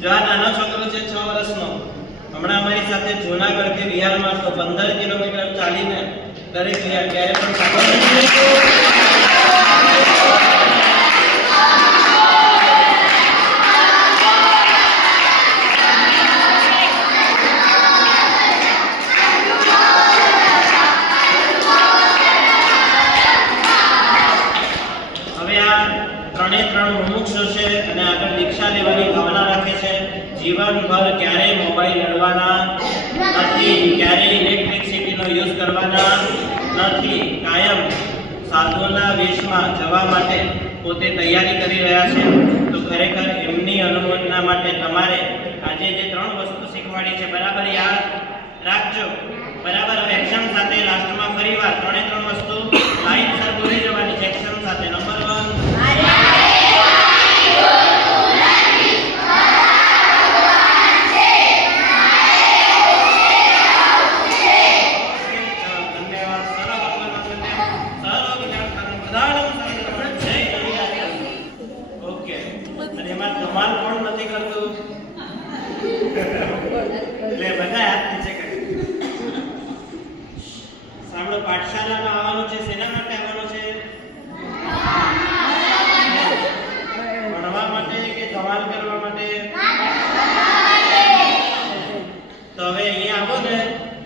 જો આ નાનો છોકરો છે છ વર્ષનો, હમણાં અમારી સાથે જૂનાગઢથી બિહારમાં તો પંદર કિલોમીટર ચાલીને દરેક ગયા ત્યારે પણ જીવનભર ક્યારેય મોબાઈલ લડવાના નથી. ક્યારેય ઇલેક્ટ્રિસિટીનો યુઝ કરવાના નથી. કાયમ સાધુના વેશમાં જવા માટે પોતે તૈયારી કરી રહ્યા છે. તો ખરેખર એમની અનુમોદના માટે તમારે આજે જે ત્રણ વસ્તુ શીખવાડી છે, બરાબર યાદ રાખજો. બરાબર એક્શન સાથે લાસ્ટમાં ફરીવાર ત્રણે ત્રણ વસ્તુ. લાઈન સર બોલી જવાની છે એક્શન સાથે નંબર વન ધન્યવાદ ઓકે અને એમાં ધમાલ કોણ નથી કરતું એટલે બધા હાથ નીચે કરી સાંભળો પાઠશાલામાં આવવાનું છે શેના માટે આવવાનું છે ભણવા માટે કે ધમાલ કરવા માટે તો હવે અહીંયા આવો ને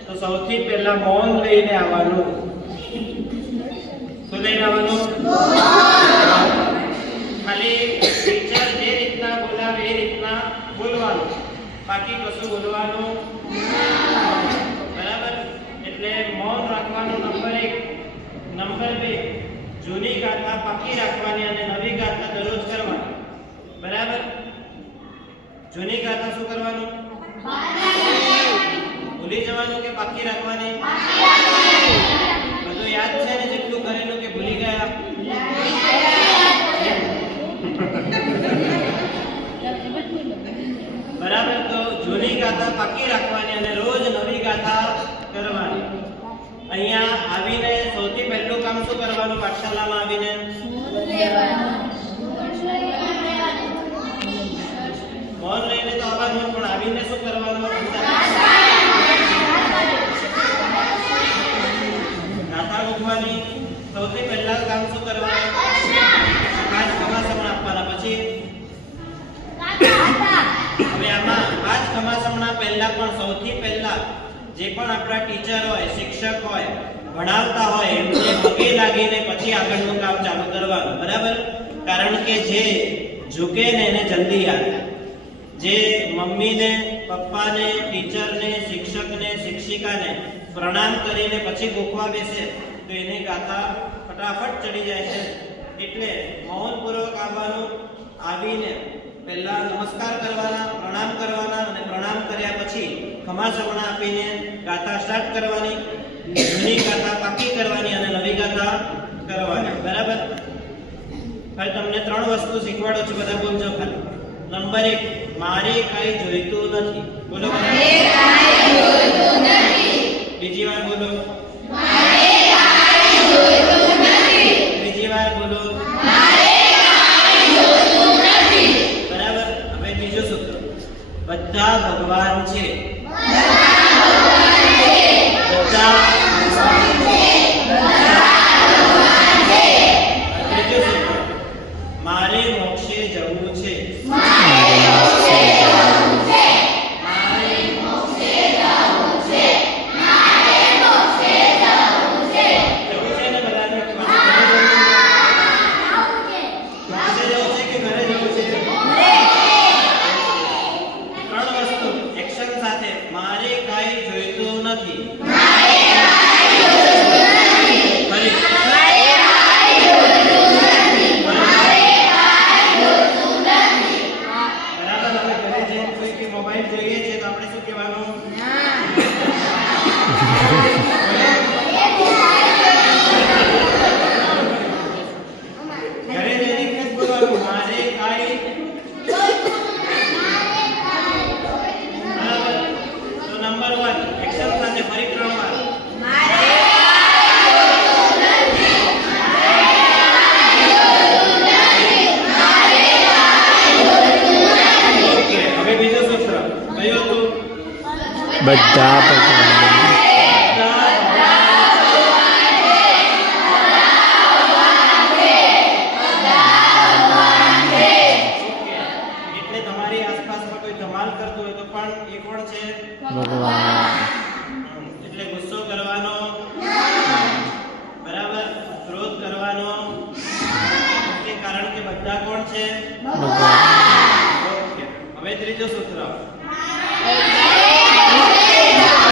તો સૌથી પહેલા મૌન લઈને આવવાનું. શું લઈને આવવાનું? ખાલી ટીચર જે રીતના બોલાવે એ રીતના બોલવાનું. બાકી કશું બોલવાનું બરાબર? એટલે મૌન રાખવાનો નંબર એક. નંબર બે, જૂની ગાથા પાકી રાખવાની અને નવી ગાથા દરરોજ કરવાની. બરાબર? જૂની ગાથા શું કરવાનું? પાકી રાખવાની? બધું યાદ છે ને જેટલું કરેલું કે ભૂલી ગયા? બરાબર, તો જૂની ગાથા પાકી રાખવાની અને રોજ નવી ગાથા કરવાની. અહીંયા આવીને સૌથી પહેલું કામ શું કરવાનું? પાઠશાલામાં આવીને? મૌન લઈને તો આવવાનું પણ આવીને શું કરવાનું ગાથા ગોખવાની પહેલા કામ શું કરવાનું પાંચ ખમાસમણ આપવાના. પછી હવે આમાં પાંચ ખમાસમણા પહેલા પણ સૌથી પહેલા જે પણ આપણા ટીચર હોય, શિક્ષક હોય, ભણાવતા હોય, એમને પગે લાગીને પછી આગળનું કામ ચાલુ કરવાનું. બરાબર? કારણ કે જે ઝૂકે ને એને જલ્દી યાદ. જે મમ્મીને, પપ્પાને ટીચરને શિક્ષકને, શિક્ષિકાને પ્રણામ કરીને પછી ગોખવા બેસે તો એની ગાથા ફટાફટ ચડી જાય છે. એટલે મૌનપૂર્વક આવવાનું આવીને પહેલા નમસ્કાર કરવાના પ્રણામ કરવાના અને પ્રણામ કર્યા પછી ખમા સવણા આપીને ગાથા સ્ટાર્ટ કરવાની જૂની ગાથા પાકી કરવાની અને નવી ગાથા કરવાની. બરાબર? હવે તમને ત્રણ વસ્તુ શીખવાડો છું બધા બોલજો ખાલી નંબર એક મારે કાંઈ જોઈતું નથી. બોલો. બીજી વાર બોલો. બધા ભગવાન છે બધા ત્રીજું સૂત્ર મારે મોક્ષે જવું છે મારે જવું છે ને બધાને? મોક્ષે જવું છે કે ઘરે જવું છે ત્રણ વસ્તુ એક્શન સાથે મારે કાંઈ જોઈતું નથી ફરી. બરાબર હવે ઘરે જઈને કોઈ કે મોબાઈલ જોઈએ છે તો આપણે શું કહેવાનું ઘરે જઈને એક જ બોલવાનું મારે કાંઈ બરાબર તો નંબર વન એક્શન સાથે ફરી ત્રણ વાર ઓકે હતું બધા